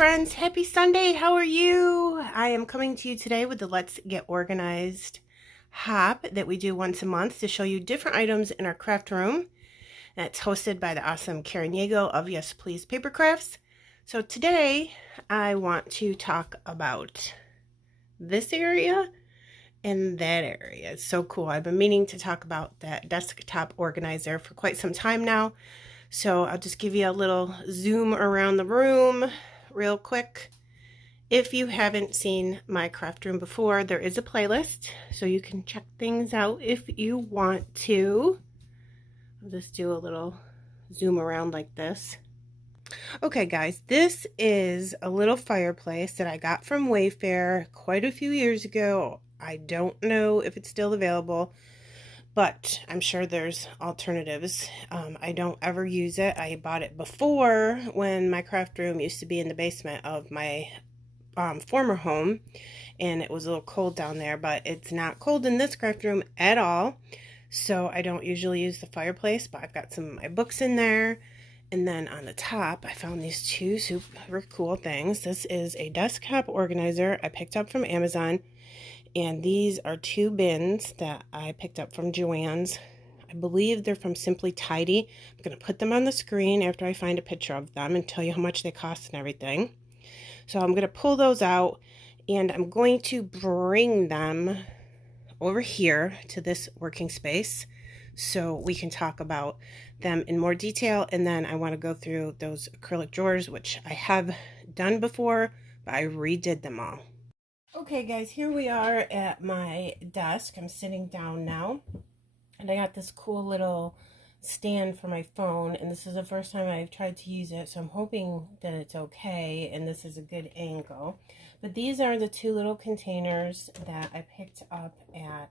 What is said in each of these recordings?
friends, happy Sunday. How are you? I am coming to you today with the Let's Get Organized hop that we do once a month to show you different items in our craft room. And it's hosted by the awesome Karen Yeago of Yes Please Paper Crafts. So today I want to talk about this area and that area. It's so cool. I've been meaning to talk about that desktop organizer for quite some time now. So I'll just give you a little zoom around the room real quick. If you haven't seen my craft room before, there is a playlist, so you can check things out if you want to. I'll just do a little zoom around like this. Okay guys, this is a little fireplace that I got from Wayfair quite a few years ago. I don't know if it's still available, but I'm sure there's alternatives. I don't ever use it. I bought it before when my craft room used to be in the basement of my former home, and it was a little cold down there, but it's not cold in this craft room at all. So I don't usually use the fireplace, but I've got some of my books in there. And then on the top, I found these two super cool things. This is a desktop organizer I picked up from Amazon. And these are two bins that I picked up from Joanne's. I believe they're from Simply Tidy. I'm going to put them on the screen after I find a picture of them and tell you how much they cost and everything. So I'm going to pull those out, and I'm going to bring them over here to this working space so we can talk about them in more detail. And then I want to go through those acrylic drawers, which I have done before, but I redid them all. Okay guys, here we are at my desk. I'm sitting down now, and I got this cool little stand for my phone, and this is the first time I've tried to use it, so I'm hoping that it's okay and this is a good angle. But these are the two little containers that I picked up at,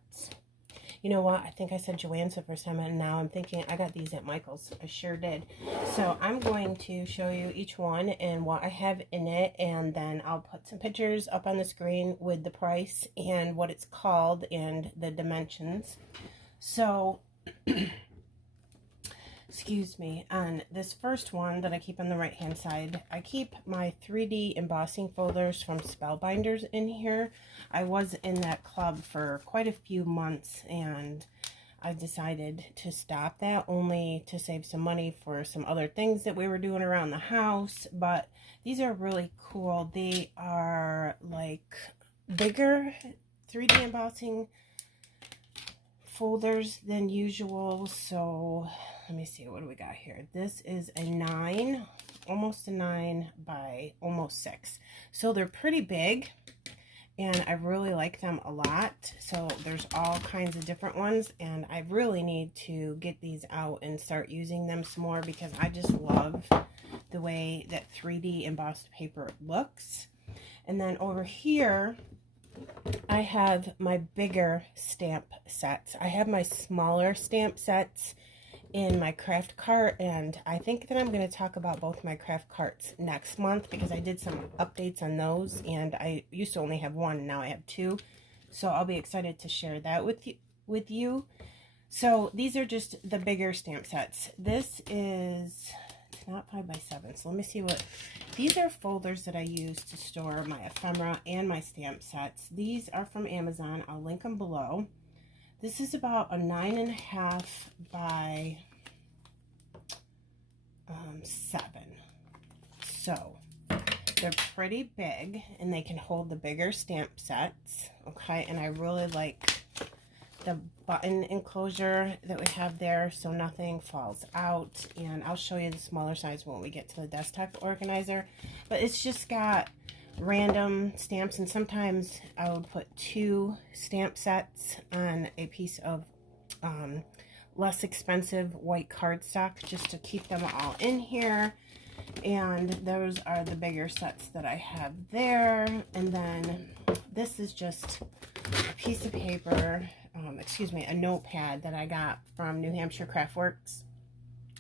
you know what, I think I said Joanne's the first time, and now I'm thinking I got these at Michael's. I sure did. So I'm going to show you each one and what I have in it, and then I'll put some pictures up on the screen with the price and what it's called and the dimensions. So excuse me, on this first one that I keep on the right hand side, I keep my 3D embossing folders from Spellbinders in here. I was in that club for quite a few months, and I decided to stop that only to save some money for some other things that we were doing around the house. But these are really cool. They are like bigger 3D embossing folders than usual. So let me see, what do we got here? This is a 9, almost a 9 by almost 6. So they're pretty big, and I really like them a lot. So there's all kinds of different ones, and I really need to get these out and start using them some more, because I just love the way that 3D embossed paper looks. And then over here, I have my bigger stamp sets. I have my smaller stamp sets in my craft cart, and I think that I'm going to talk about both my craft carts next month, because I did some updates on those, and I used to only have one, now I have two. So I'll be excited to share that with you. So these are just the bigger stamp sets. This is, it's not 5 by 7, so let me see what, these are folders that I use to store my ephemera and my stamp sets. These are from Amazon. I'll link them below. This is about a 9.5 by 7. So they're pretty big, and they can hold the bigger stamp sets. Okay, and I really like the button enclosure that we have there, so nothing falls out. And I'll show you the smaller size when we get to the desktop organizer. But it's just got random stamps, and sometimes I would put 2 stamp sets on a piece of less expensive white cardstock, just to keep them all in here. And those are the bigger sets that I have there. And then this is just a piece of paper, excuse me, a notepad that I got from New Hampshire Craftworks.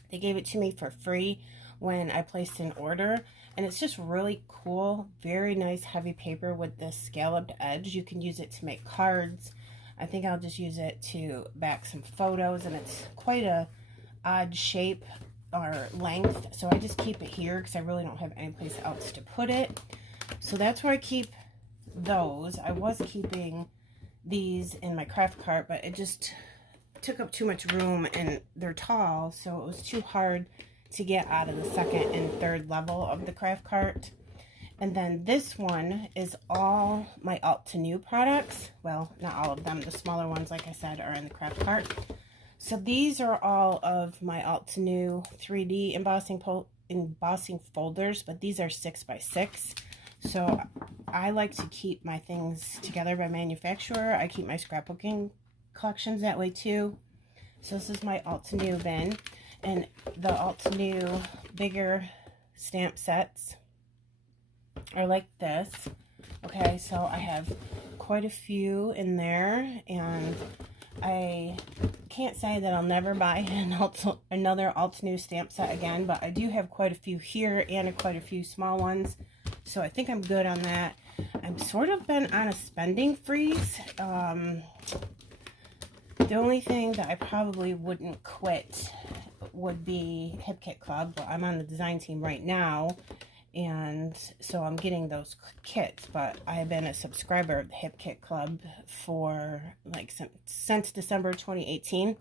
They gave it to me for free when I placed an order, and it's just really cool, very nice heavy paper with this scalloped edge. You can use it to make cards. I think I'll just use it to back some photos, and it's quite a odd shape or length, so I just keep it here because I really don't have any place else to put it. So that's where I keep those. I was keeping these in my craft cart, but it just took up too much room, and they're tall, so it was too hard to get out of the second and third level of the craft cart. And then this one is all my Alt to New products. Well, not all of them. The smaller ones, like I said, are in the craft cart. So these are all of my Alt to New 3D embossing folders, but these are 6x6. So I like to keep my things together by manufacturer. I keep my scrapbooking collections that way too. So this is my Alt to New bin, and the Alt to New bigger stamp sets are like this. Okay, so I have quite a few in there, and I can't say that I'll never buy another Alt to New stamp set again, but I do have quite a few here and quite a few small ones. So I think I'm good on that. I've sort of been on a spending freeze. The only thing that I probably wouldn't quit would be Hip Kit Club. Well, I'm on the design team right now, and so I'm getting those kits, but I have been a subscriber of the Hip Kit Club for like since December 2018.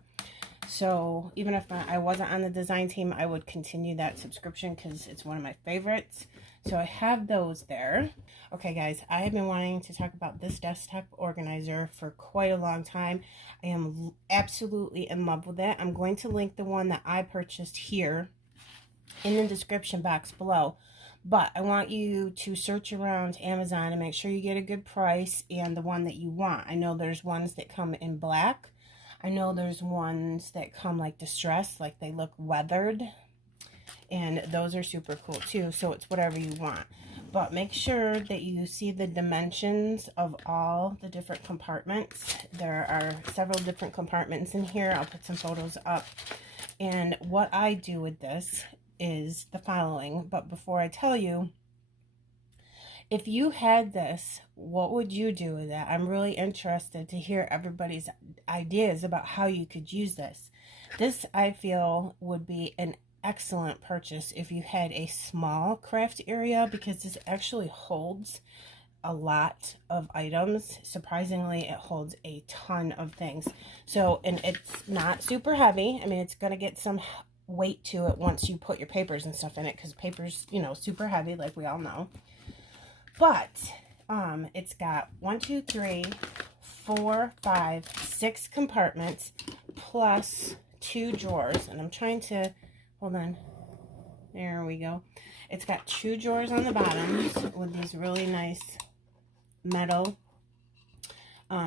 So even if I wasn't on the design team, I would continue that subscription because it's one of my favorites. So I have those there. Okay, guys, I have been wanting to talk about this desktop organizer for quite a long time. I am absolutely in love with it. I'm going to link the one that I purchased here in the description box below. But I want you to search around Amazon and make sure you get a good price and the one that you want. I know there's ones that come in black. I know there's ones that come like distressed, like they look weathered. And those are super cool too, so it's whatever you want. But make sure that you see the dimensions of all the different compartments. There are several different compartments in here. I'll put some photos up. And what I do with this is the following. But before I tell you, if you had this, what would you do with it? I'm really interested to hear everybody's ideas about how you could use this. This, I feel, would be an excellent purchase if you had a small craft area, because this actually holds a lot of items. Surprisingly, it holds a ton of things. So, and it's not super heavy. I mean, it's going to get some weight to it once you put your papers and stuff in it, because paper's, you know, super heavy, like we all know. But it's got 1, 2, 3, 4, 5, 6 compartments plus 2 drawers, and I'm trying to hold on. There we go. It's got 2 drawers on the bottom with these really nice metal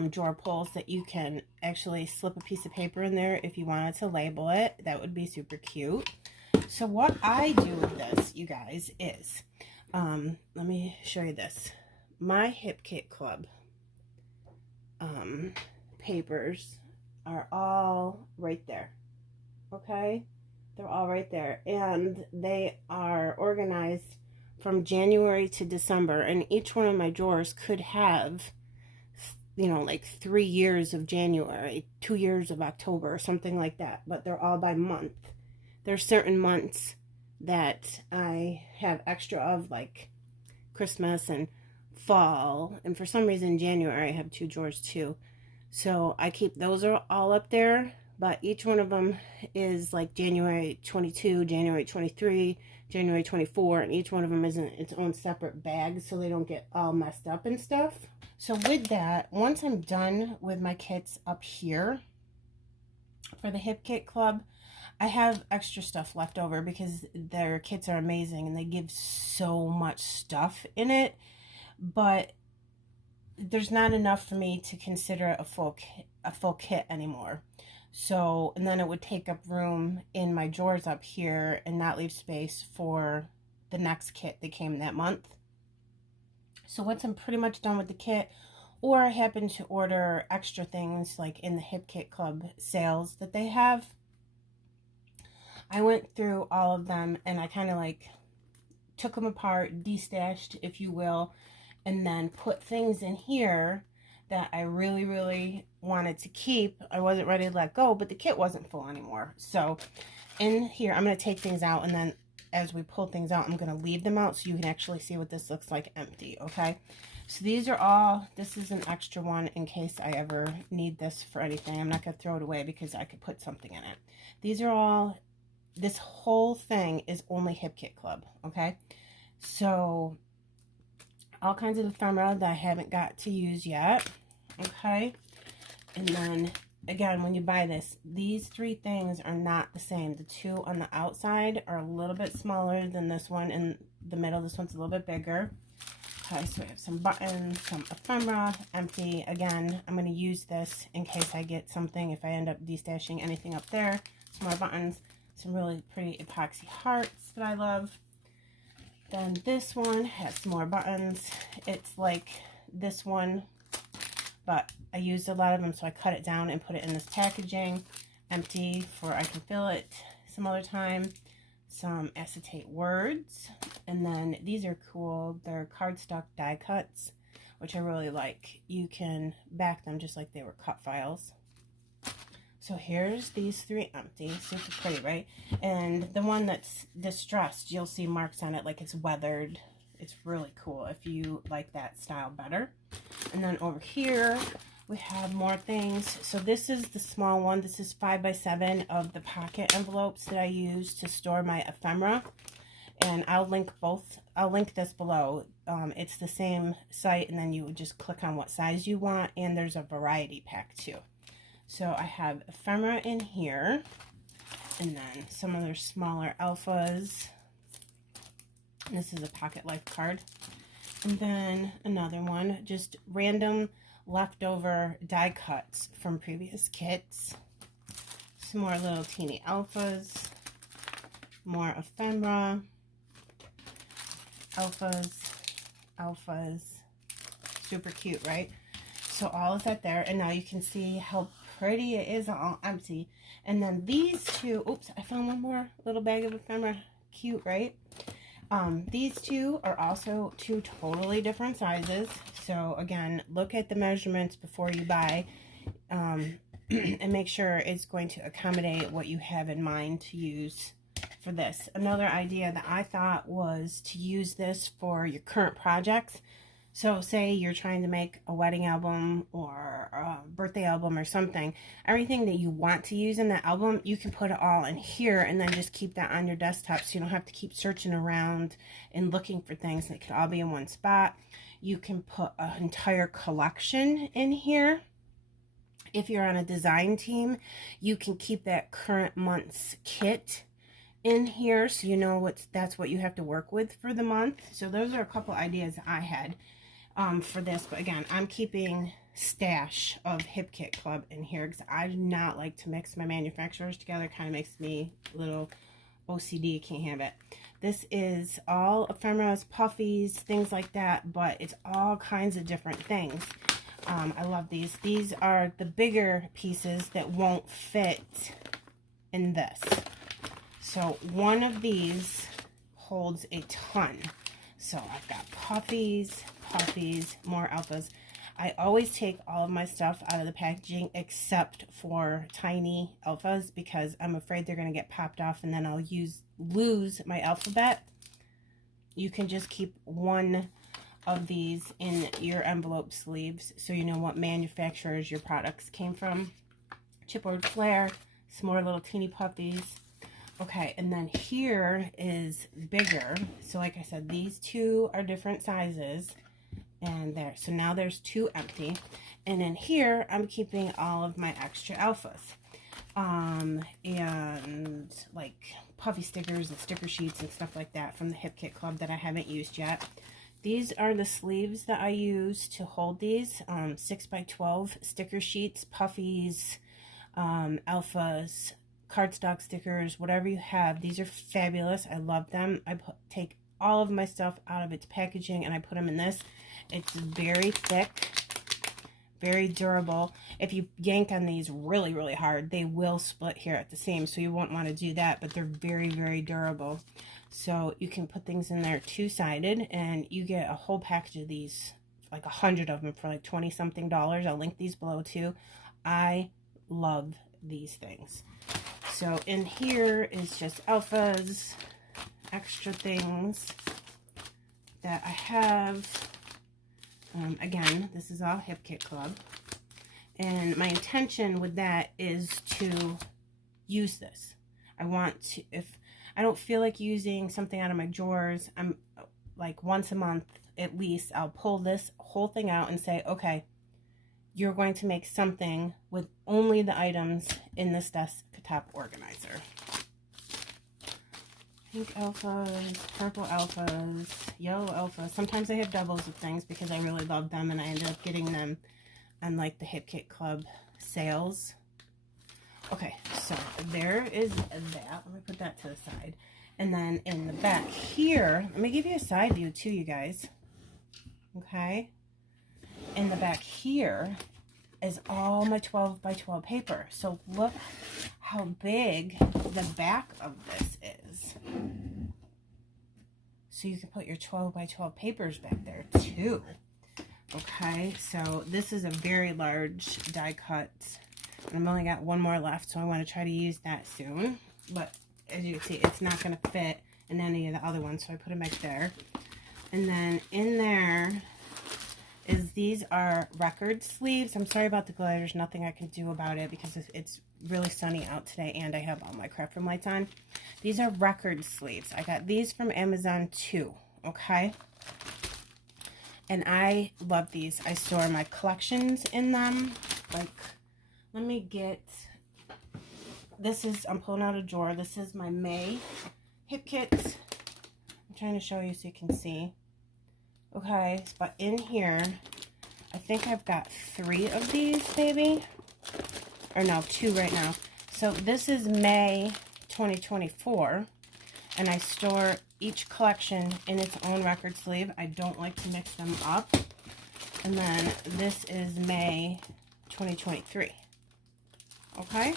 drawer pulls that you can actually slip a piece of paper in there if you wanted to label it. That would be super cute. So what I do with this, you guys, is let me show you this. My Hip Kit Club papers are all right there. Okay? They're all right there, and they are organized from January to December, and each one of my drawers could have, you know, like 3 years of January, 2 years of October, or something like that, but they're all by month. There's certain months that I have extra of, like Christmas and fall, and for some reason January I have 2 drawers too. So I keep those are all up there. But each one of them is like January 22, January 23, January 24, and each one of them is in its own separate bag so they don't get all messed up and stuff. So with that, once I'm done with my kits up here for the Hip Kit Club, I have extra stuff left over because their kits are amazing and they give so much stuff in it. But there's not enough for me to consider a full kit anymore. So, and then it would take up room in my drawers up here and not leave space for the next kit that came that month. So once I'm pretty much done with the kit, or I happen to order extra things like in the Hip Kit Club sales that they have, I went through all of them and I kind of like took them apart, destashed, if you will, and then put things in here that I really, really wanted to keep. I wasn't ready to let go, but the kit wasn't full anymore. So in here, I'm going to take things out, and then as we pull things out, I'm going to leave them out so you can actually see what this looks like empty, okay? So these are all, this is an extra one in case I ever need this for anything. I'm not going to throw it away because I could put something in it. These are all, this whole thing is only Hip Kit Club, okay? So all kinds of ephemera that I haven't got to use yet, okay? And then again, when you buy this, these three things are not the same. The two on the outside are a little bit smaller than this one in the middle. This one's a little bit bigger. Okay, so we have some buttons, some ephemera, empty. Again, I'm going to use this in case I get something, if I end up destashing anything up there. Some more buttons, some really pretty epoxy hearts that I love. Then this one has some more buttons. It's like this one, but I used a lot of them, so I cut it down and put it in this packaging. Empty for I can fill it some other time. Some acetate words, and then these are cool. They're cardstock die cuts, which I really like. You can back them just like they were cut files. So here's these three empty. Super pretty, right? And the one that's distressed, you'll see marks on it like it's weathered. It's really cool if you like that style better. And then over here we have more things. So this is the small one. This is 5x7 of the pocket envelopes that I use to store my ephemera. And I'll link both. I'll link this below. It's the same site, and then you would just click on what size you want. And there's a variety pack too. So I have ephemera in here, and then some other smaller alphas. This is a pocket life card. And then another one, just random leftover die cuts from previous kits. Some more little teeny alphas. More ephemera. Alphas. Super cute, right? So all of that there. And now you can see how pretty it is all empty. And then these two, oops, I found one more little bag of ephemera. Cute, right? These two are also two totally different sizes. So again, look at the measurements before you buy, and make sure it's going to accommodate what you have in mind to use for this. Another idea that I thought was to use this for your current projects. So say you're trying to make a wedding album or a birthday album or something. Everything that you want to use in that album, you can put it all in here and then just keep that on your desktop so you don't have to keep searching around and looking for things. That could all be in one spot. You can put an entire collection in here. If you're on a design team, you can keep that current month's kit in here so you know that's what you have to work with for the month. So those are a couple ideas I had for this, but again, I'm keeping stash of Hip Kit Club in here because I do not like to mix my manufacturers together. It kind of makes me a little OCD. Can't have it. This is all ephemeras, puffies, things like that, but it's all kinds of different things. I love these. These are the bigger pieces that won't fit in this. So one of these holds a ton. So I've got puffies, more alphas. I always take all of my stuff out of the packaging except for tiny alphas because I'm afraid they're going to get popped off and then I'll lose my alphabet. You can just keep one of these in your envelope sleeves so you know what manufacturers your products came from. Chipboard flare, some more little teeny puffies. Okay, and then here is bigger. So like I said, these two are different sizes. And there, so now there's two empty. And in here, I'm keeping all of my extra alphas. And like puffy stickers and sticker sheets and stuff like that from the Hip Kit Club that I haven't used yet. These are the sleeves that I use to hold these. 6x12 sticker sheets, puffies, alphas, cardstock stickers, whatever you have. These are fabulous. I love them. I take all of my stuff out of its packaging and I put them in this. It's very thick, very durable. If you yank on these really, really hard, they will split here at the seam, so you won't want to do that, but they're very, very durable. So you can put things in there two-sided, and you get a whole package of these like 100 of them for like 20 something dollars. I'll link these below too. I love these things. So in here is just alphas, extra things that I have. Again, this is all Hip Kit Club. And my intention with that is to use this. I want to, if I don't feel like using something out of my drawers, I'm like once a month at least, I'll pull this whole thing out and say, okay, you're going to make something with only the items in this desktop organizer. Pink alphas, purple alphas, yellow alphas. Sometimes I have doubles of things because I really love them and I ended up getting them on like the Hip Kit Club sales. Okay, so there is that. Let me put that to the side. And then in the back here, let me give you a side view too, you guys. Okay. In the back here is all my 12 by 12 paper. So look how big the back of this is. So you can put your 12 by 12 papers back there too. Okay, so this is a very large die cut. I've only got one more left, so I want to try to use that soon. But as you can see, it's not going to fit in any of the other ones, so I put them back there. And then in there is, these are record sleeves. I'm sorry about the glare. There's nothing I can do about it because it's really sunny out today and I have all my craft room lights on. These are record sleeves. I got these from Amazon too, okay? And I love these. I store my collections in them. Like, let me get, this is, I'm pulling out a drawer. This is my May Hip Kit. I'm trying to show you so you can see. Okay, but in here, I think I've got 3 of these, maybe. Or no, 2 right now. So this is May 2024. And I store each collection in its own record sleeve. I don't like to mix them up. And then this is May 2023. Okay?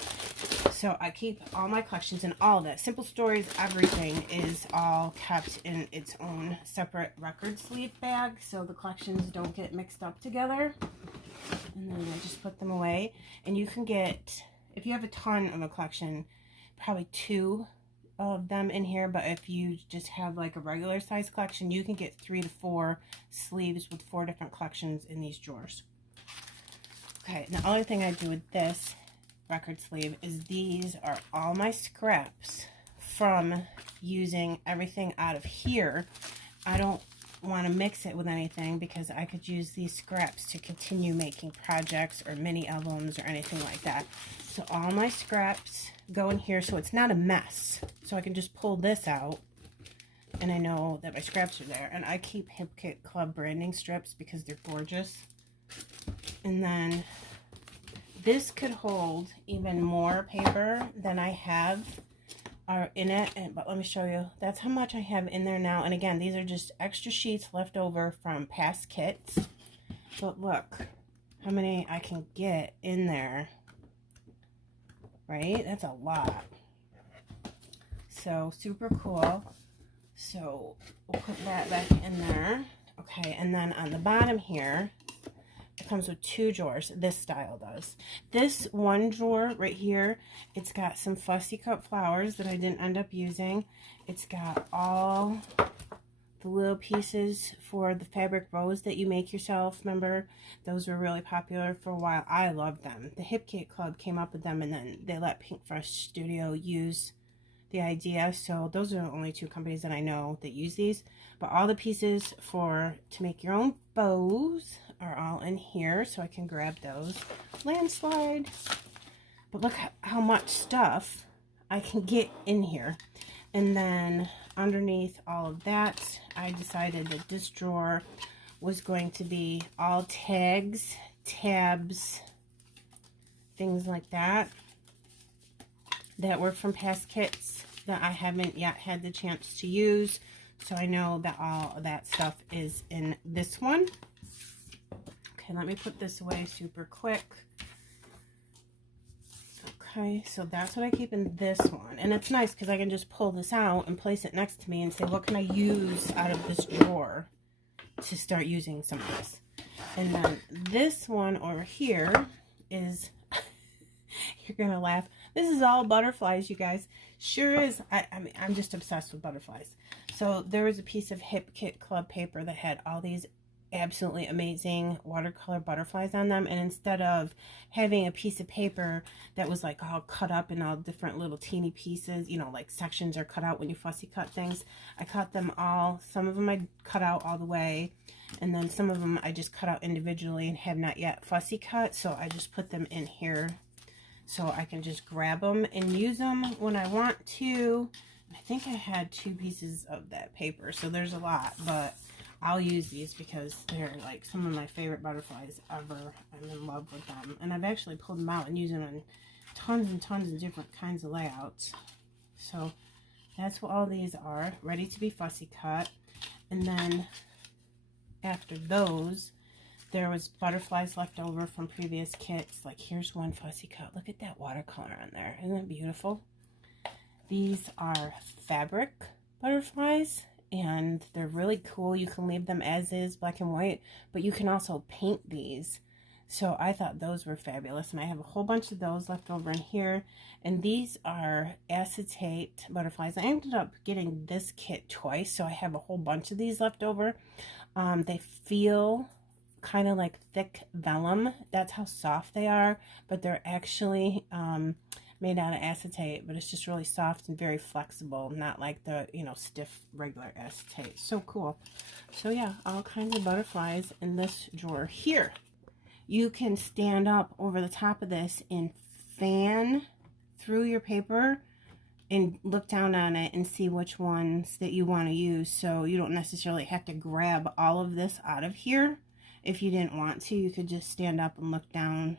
So I keep all my collections and all that. Simple Stories, everything is all kept in its own separate record sleeve bag. So the collections don't get mixed up together. And then I just put them away. And you can get, if you have a ton of a collection, probably 2 of them in here, but if you just have like a regular size collection, you can get 3 to 4 sleeves with 4 different collections in these drawers. Okay, the other thing I do with this record sleeve is these are all my scraps from using everything out of here. I don't want to mix it with anything because I could use these scraps to continue making projects or mini albums or anything like that. So all my scraps go in here so it's not a mess. So I can just pull this out and I know that my scraps are there. And I keep Hip Kit Club branding strips because they're gorgeous. And then this could hold even more paper than I have in it. But let me show you. That's how much I have in there now. And again, these are just extra sheets left over from past kits. But look how many I can get in there. Right? That's a lot. So, super cool. So, we'll put that back in there. Okay, and then on the bottom here, it comes with 2 drawers. This style does. This one drawer right here, it's got some fussy cut flowers that I didn't end up using. It's got all the little pieces for the fabric bows that you make yourself. Remember, those were really popular for a while. I love them. The Hip Kit Club came up with them, and then they let Pink Fresh Studio use the idea. So those are the only 2 companies that I know that use these. But all the pieces to make your own bows are all in here, so I can grab those. Landslide. But look how much stuff I can get in here. And then underneath all of that, I decided that this drawer was going to be all tags, tabs, things like that were from past kits that I haven't yet had the chance to use. So I know that all of that stuff is in this one. Okay, let me put this away super quick. Okay, so that's what I keep in this one. And it's nice because I can just pull this out and place it next to me and say, what can I use out of this drawer to start using some of this? And then this one over here is, you're gonna laugh. This is all butterflies, you guys. Sure is. I mean, I'm just obsessed with butterflies. So there was a piece of Hip Kit Club paper that had all these absolutely amazing watercolor butterflies on them, and instead of having a piece of paper that was like all cut up in all different little teeny pieces, you know, like sections are cut out when you fussy cut things, I cut them all. Some of them I cut out all the way, and then some of them I just cut out individually and have not yet fussy cut, so I just put them in here so I can just grab them and use them when I want to. I think I had 2 pieces of that paper, so there's a lot, but I'll use these because they're like some of my favorite butterflies ever. I'm in love with them. And I've actually pulled them out and used them on tons and tons of different kinds of layouts. So that's what all these are, ready to be fussy cut. And then after those, there was butterflies left over from previous kits. Like here's one fussy cut. Look at that watercolor on there. Isn't that beautiful? These are fabric butterflies, and they're really cool. You can leave them as is, black and white, but you can also paint these. So I thought those were fabulous, and I have a whole bunch of those left over in here. And these are acetate butterflies. I ended up getting this kit twice, so I have a whole bunch of these left over. They feel kind of like thick vellum. That's how soft they are, but they're actually made out of acetate, but it's just really soft and very flexible, not like the, you know, stiff regular acetate. So cool. So yeah, all kinds of butterflies in this drawer here. You can stand up over the top of this and fan through your paper and look down on it and see which ones that you want to use, so you don't necessarily have to grab all of this out of here. If you didn't want to, you could just stand up and look down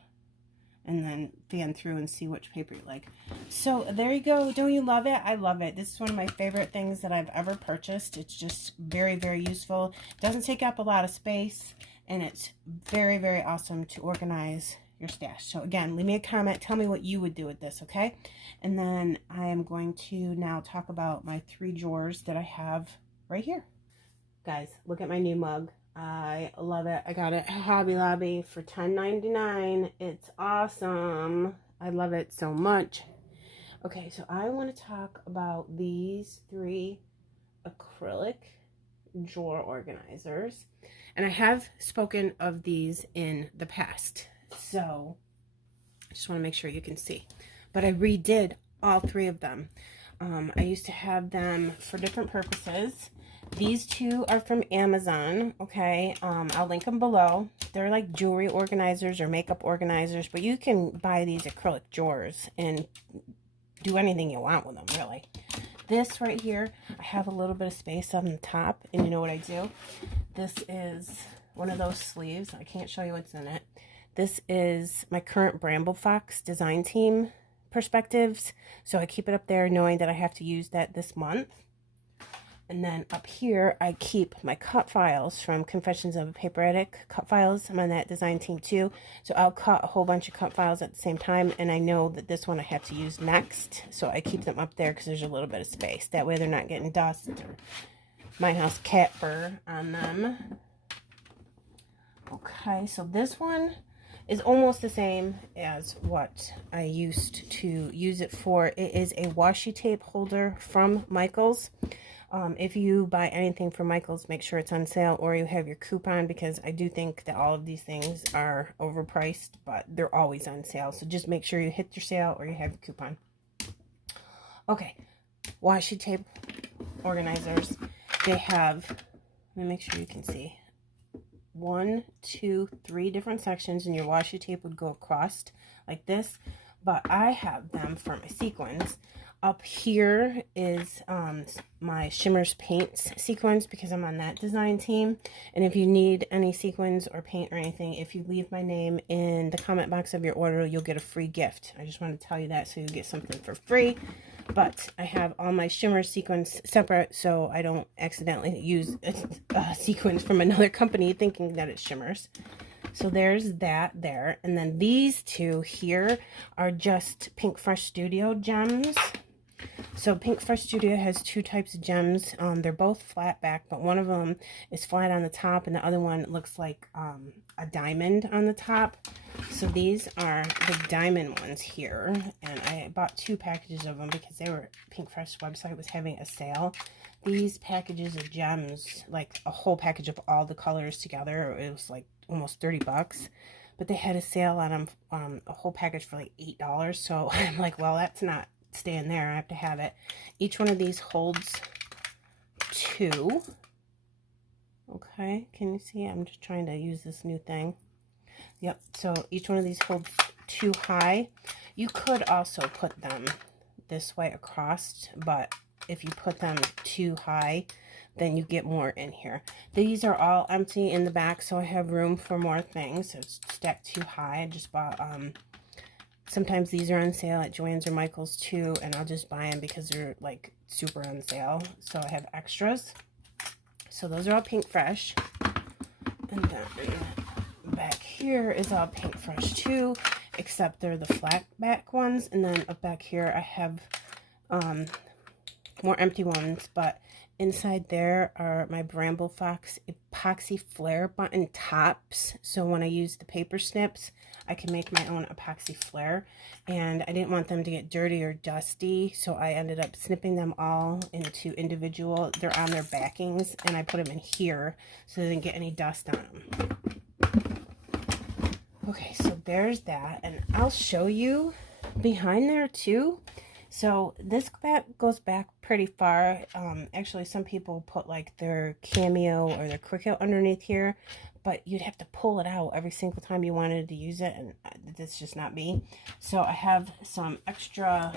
and then fan through and see which paper you like. So there you go. Don't you love it? I love it. This is one of my favorite things that I've ever purchased. It's just very, very useful. It doesn't take up a lot of space, and it's very, very awesome to organize your stash. So again, leave me a comment. Tell me what you would do with this, okay? And then I am going to now talk about my 3 drawers that I have right here. Guys, look at my new mug. I love it. I got it at Hobby Lobby for $10.99. It's awesome. I love it so much. Okay, so I want to talk about these 3 acrylic drawer organizers. And I have spoken of these in the past, so I just want to make sure you can see. But I redid all 3 of them. I used to have them for different purposes. These 2 are from Amazon, okay? I'll link them below. They're like jewelry organizers or makeup organizers, but you can buy these acrylic drawers and do anything you want with them, really. This right here, I have a little bit of space on the top, and you know what I do? This is one of those sleeves. I can't show you what's in it. This is my current Bramble Fox design team perspectives, so I keep it up there knowing that I have to use that this month. And then up here, I keep my cut files from Confessions of a Paper Addict cut files. I'm on that design team too. So I'll cut a whole bunch of cut files at the same time. And I know that this one I have to use next. So I keep them up there because there's a little bit of space. That way they're not getting dust or my house cat fur on them. Okay, so this one is almost the same as what I used to use it for. It is a washi tape holder from Michaels. If you buy anything from Michaels, make sure it's on sale or you have your coupon, because I do think that all of these things are overpriced, but they're always on sale. So just make sure you hit your sale or you have your coupon. Okay, washi tape organizers. They have, let me make sure you can see, 1, 2, 3 different sections, and your washi tape would go across like this. But I have them for my sequins. Up here is my Shimmers Paints sequins, because I'm on that design team. And if you need any sequins or paint or anything, if you leave my name in the comment box of your order, you'll get a free gift. I just want to tell you that so you get something for free. But I have all my shimmer sequins separate, so I don't accidentally use sequins from another company thinking that it's shimmers. So there's that there. And then these 2 here are just Pink Fresh Studio gems. So Pink Fresh Studio has two types of gems. They're both flat back, but one of them is flat on the top and the other one looks like a diamond on the top. So these are the diamond ones here, and I bought 2 packages of them because they were, Pink Fresh website was having a sale. These packages of gems, like a whole package of all the colors together, it was like almost 30 bucks. But they had a sale on them, a whole package for like $8. So I'm like, well, that's not staying there. I have to have it. Each one of these holds 2. Okay, can you see? I'm just trying to use this new thing. Yep, so each one of these holds 2 high. You could also put them this way across, but if you put them 2 high, then you get more in here. These are all empty in the back, so I have room for more things. So it's stacked 2 high. I just bought, sometimes these are on sale at Joanne's or Michael's too, and I'll just buy them because they're like super on sale. So I have extras. So those are all Pink Fresh. And then back here is all Pink Fresh too, except they're the flat back ones. And then up back here I have more empty ones, but inside there are my Bramble Fox epoxy flare button tops. So when I use the paper snips, I can make my own epoxy flare, and I didn't want them to get dirty or dusty, so I ended up snipping them all into individual. They're on their backings, and I put them in here so they didn't get any dust on them. Okay, so there's that, and I'll show you behind there too. So this back goes back pretty far. Actually, some people put like their Cameo or their Cricut underneath here, but you'd have to pull it out every single time you wanted to use it, and that's just not me. So I have some extra,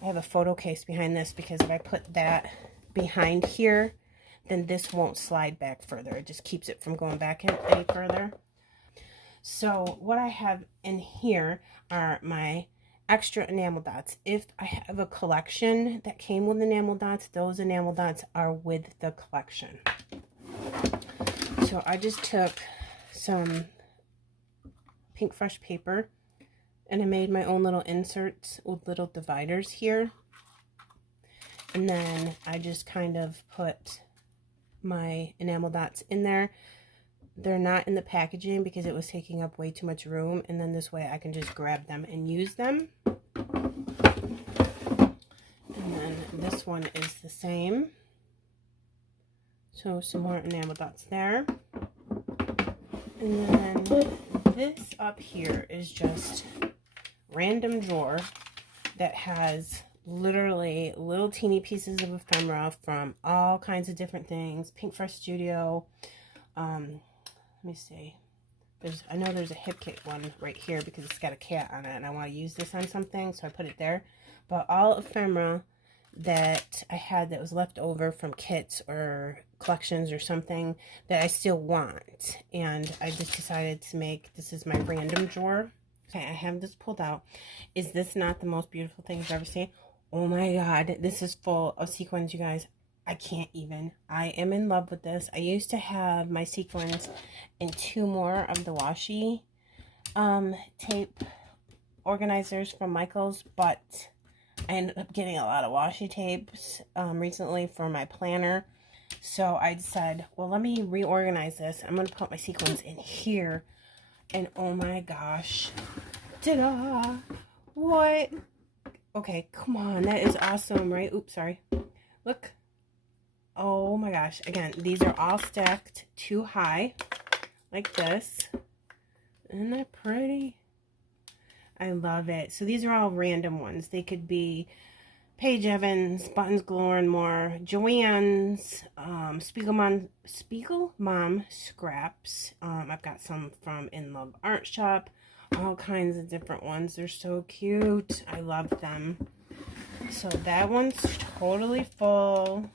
I have a photo case behind this because if I put that behind here, then this won't slide back further. It just keeps it from going back any further. So what I have in here are my extra enamel dots. If I have a collection that came with enamel dots, those enamel dots are with the collection. So I just took some Pink Fresh paper and I made my own little inserts with little dividers here. And then I just kind of put my enamel dots in there. They're not in the packaging because it was taking up way too much room, and then this way I can just grab them and use them. And then this one is the same. So some more enamel dots there. And then this up here is just random drawer that has literally little teeny pieces of ephemera from all kinds of different things. Pink Fresh Studio, let me see. I know there's a hip kit one right here because it's got a cat on it and I want to use this on something, so I put it there. But all ephemera that I had that was left over from kits or collections or something that I still want. And I just decided to make, this is my random drawer. Okay, I have this pulled out. Is this not the most beautiful thing you've ever seen? Oh my God, this is full of sequins, you guys. I can't even. I am in love with this. I used to have my sequins in 2 more of the washi tape organizers from Michael's, but I ended up getting a lot of washi tapes recently for my planner. So I said, well, let me reorganize this. I'm going to put my sequins in here. And oh my gosh. Ta-da! What? Okay, come on. That is awesome, right? Oops, sorry. Look. Oh my gosh. Again, these are all stacked 2 high like this. Isn't that pretty? I love it. So these are all random ones. They could be Paige Evans, Buttons Galore and More, Joanne's, Spiegel Mom scraps. I've got some from In Love Art Shop. All kinds of different ones. They're so cute. I love them. So that one's totally full.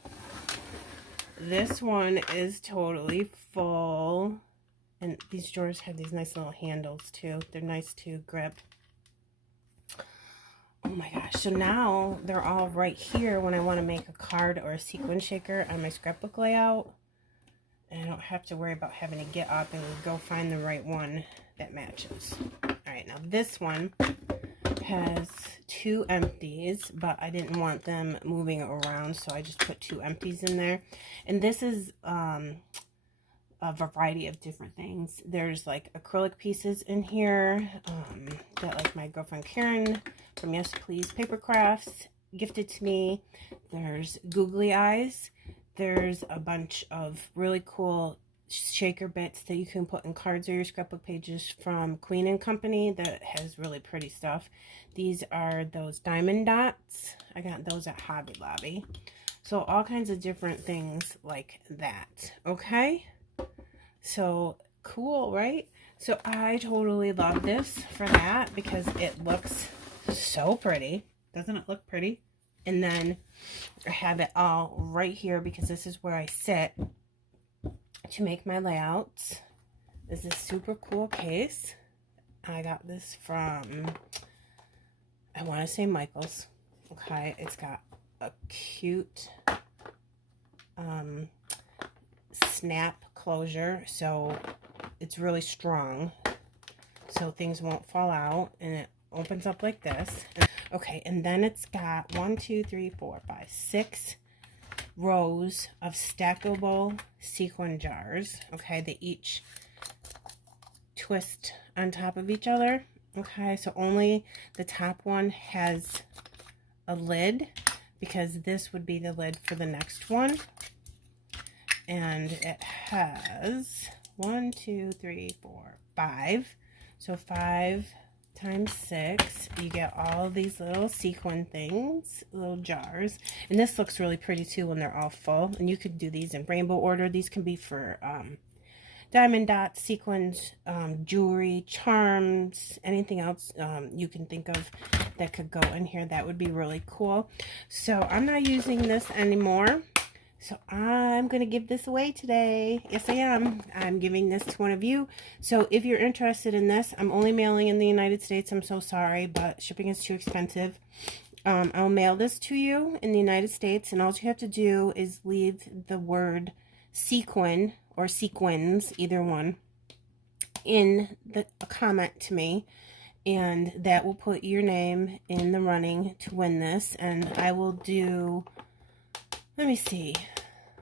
This one is totally full. And these drawers have these nice little handles too. They're nice to grip. Oh my gosh. So now they're all right here when I want to make a card or a sequin shaker on my scrapbook layout. And I don't have to worry about having to get up and go find the right one that matches. Alright, now this one has 2 empties, but I didn't want them moving around, so I just put 2 empties in there. And this is a variety of different things. There's like acrylic pieces in here that like my girlfriend Karen from Yes Please Paper Crafts gifted to me. There's googly eyes. There's a bunch of really cool shaker bits that you can put in cards or your scrapbook pages from Queen and Company that has really pretty stuff. These are those diamond dots. I got those at Hobby Lobby. So all kinds of different things like that. Okay? So cool, right? So I totally love this for that because it looks so pretty. Doesn't it look pretty? And then I have it all right here because this is where I sit to make my layouts. This is a super cool case. I got this from, I want to say Michael's. Okay, it's got a cute snap closure, so it's really strong so things won't fall out, and it opens up like this. Okay, and then it's got 6 rows of stackable sequin jars. Okay, they each twist on top of each other. Okay, so only the top one has a lid because this would be the lid for the next one. And it has 5. So 5 times 6, you get all these little sequin things, little jars. And this looks really pretty too when they're all full. And you could do these in rainbow order. These can be for diamond dots, sequins, jewelry, charms, anything else you can think of that could go in here. That would be really cool. So I'm not using this anymore. So I'm going to give this away today. Yes, I am. I'm giving this to one of you. So if you're interested in this, I'm only mailing in the United States. I'm so sorry, but shipping is too expensive. I'll mail this to you in the United States, and all you have to do is leave the word sequin or sequins, either one, in a comment to me, and that will put your name in the running to win this. And I will do, let me see,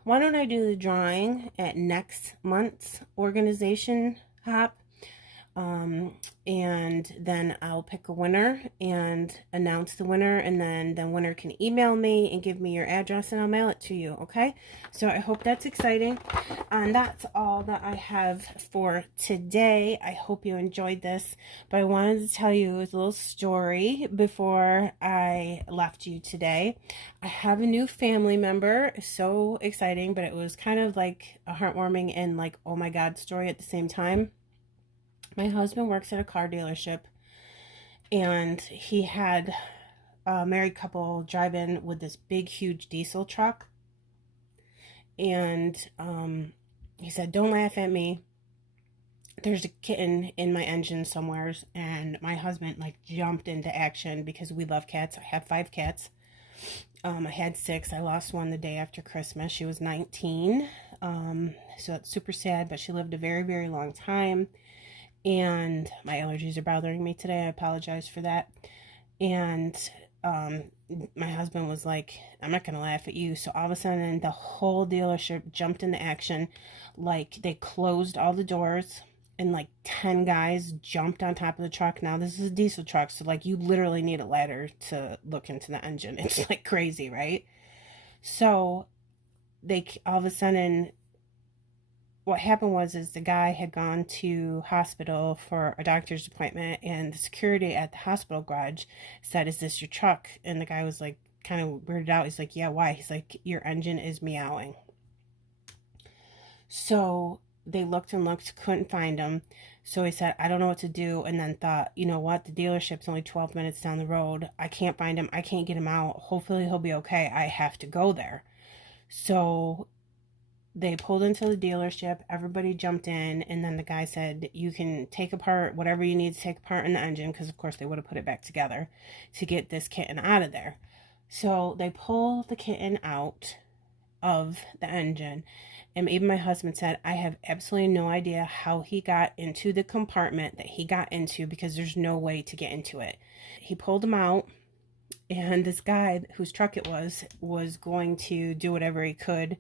why don't I do the drawing at next month's organization hop, and then I'll pick a winner and announce the winner, and then the winner can email me and give me your address, and I'll mail it to you. Okay, so I hope that's exciting, and that's all that I have for today. I hope you enjoyed this, but I wanted to tell you a little story before I left you today. I have a new family member. So exciting, but it was kind of like a heartwarming and like, oh my God story at the same time. My husband works at a car dealership, and he had a married couple drive in with this big, huge diesel truck. And he said, don't laugh at me. There's a kitten in my engine somewhere. And my husband like jumped into action because we love cats. I have 5 cats. I had 6. I lost one the day after Christmas. She was 19. So it's super sad, but she lived a very, very long time. And my allergies are bothering me today. I apologize for that. And my husband was like, I'm not going to laugh at you. So all of a sudden, the whole dealership jumped into action. Like, they closed all the doors, and like 10 guys jumped on top of the truck. Now, this is a diesel truck, so like you literally need a ladder to look into the engine. It's like crazy, right? So they all of a sudden, what happened was the guy had gone to hospital for a doctor's appointment, and the security at the hospital garage said, is this your truck? And the guy was like kind of weirded out. He's like, yeah, why? He's like, your engine is meowing. So they looked and looked, couldn't find him. So he said, I don't know what to do. And then thought, you know what? The dealership's only 12 minutes down the road. I can't find him. I can't get him out. Hopefully he'll be okay. I have to go there. So they pulled into the dealership, everybody jumped in, and then the guy said, you can take apart whatever you need to take apart in the engine, because of course they would have put it back together to get this kitten out of there. So they pull the kitten out, of the engine. And even my husband said, I have absolutely no idea how he got into the compartment that he got into, because there's no way to get into it. He pulled him out, and this guy whose truck it was going to do whatever he could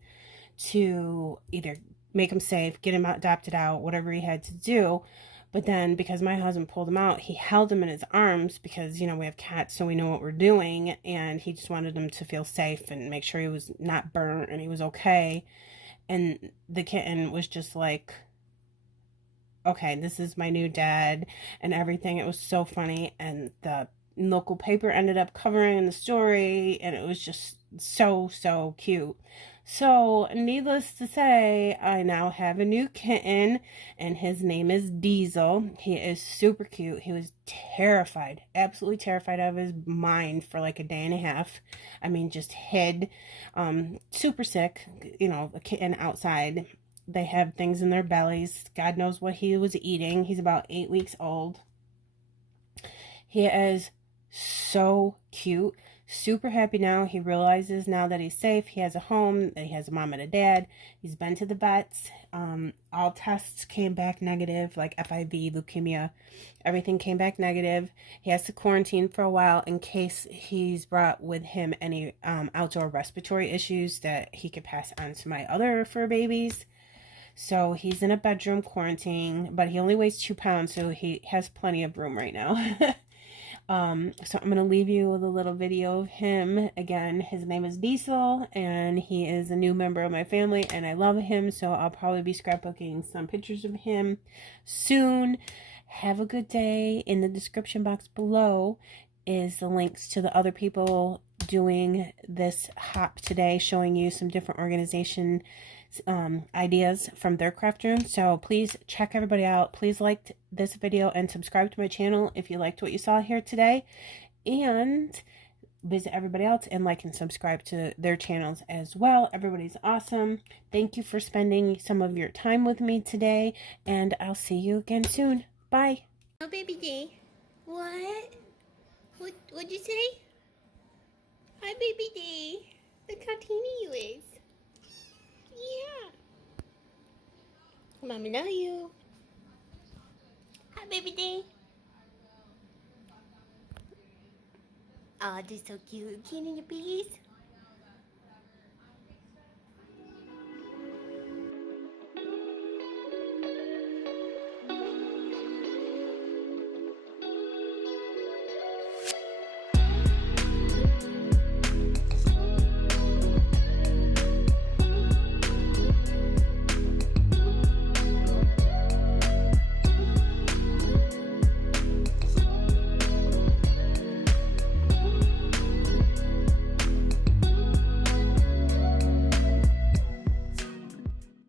to either make him safe, get him adopted out, whatever he had to do. But then, because my husband pulled him out, he held him in his arms because, you know, we have cats, so we know what we're doing. And he just wanted him to feel safe and make sure he was not burnt and he was okay. And the kitten was just like, okay, this is my new dad and everything. It was so funny. And the local paper ended up covering the story, and it was just so cute. So, needless to say, I now have a new kitten, and his name is Diesel. He is super cute. He was terrified, absolutely terrified out of his mind for like a day and a half. I mean, just hid, super sick, you know, a kitten outside. They have things in their bellies. God knows what he was eating. He's about 8 weeks old. He is so cute. Super happy now. He realizes now that he's safe. He has a home, that he has a mom and a dad. He's been to the vets. All tests came back negative, like FIV, leukemia. Everything came back negative. He has to quarantine for a while in case he's brought with him any outdoor respiratory issues that he could pass on to my other fur babies. So he's in a bedroom quarantine, but he only weighs 2 pounds, so he has plenty of room right now. So I'm going to leave you with a little video of him. Again, his name is Diesel, and he is a new member of my family, and I love him, so I'll probably be scrapbooking some pictures of him soon. Have a good day. In the description box below is the links to the other people doing this hop today, showing you some different organization ideas from their craft room. So please check everybody out. Please like this video and subscribe to my channel if you liked what you saw here today, and visit everybody else and like and subscribe to their channels as well. Everybody's awesome. Thank you for spending some of your time with me today, and I'll see you again soon. Bye. Oh, baby D. What? What'd you say? Hi, baby D. Look how teeny you is. Yeah. Mommy love you. Hi, baby D. Oh, they're so cute. Can you please?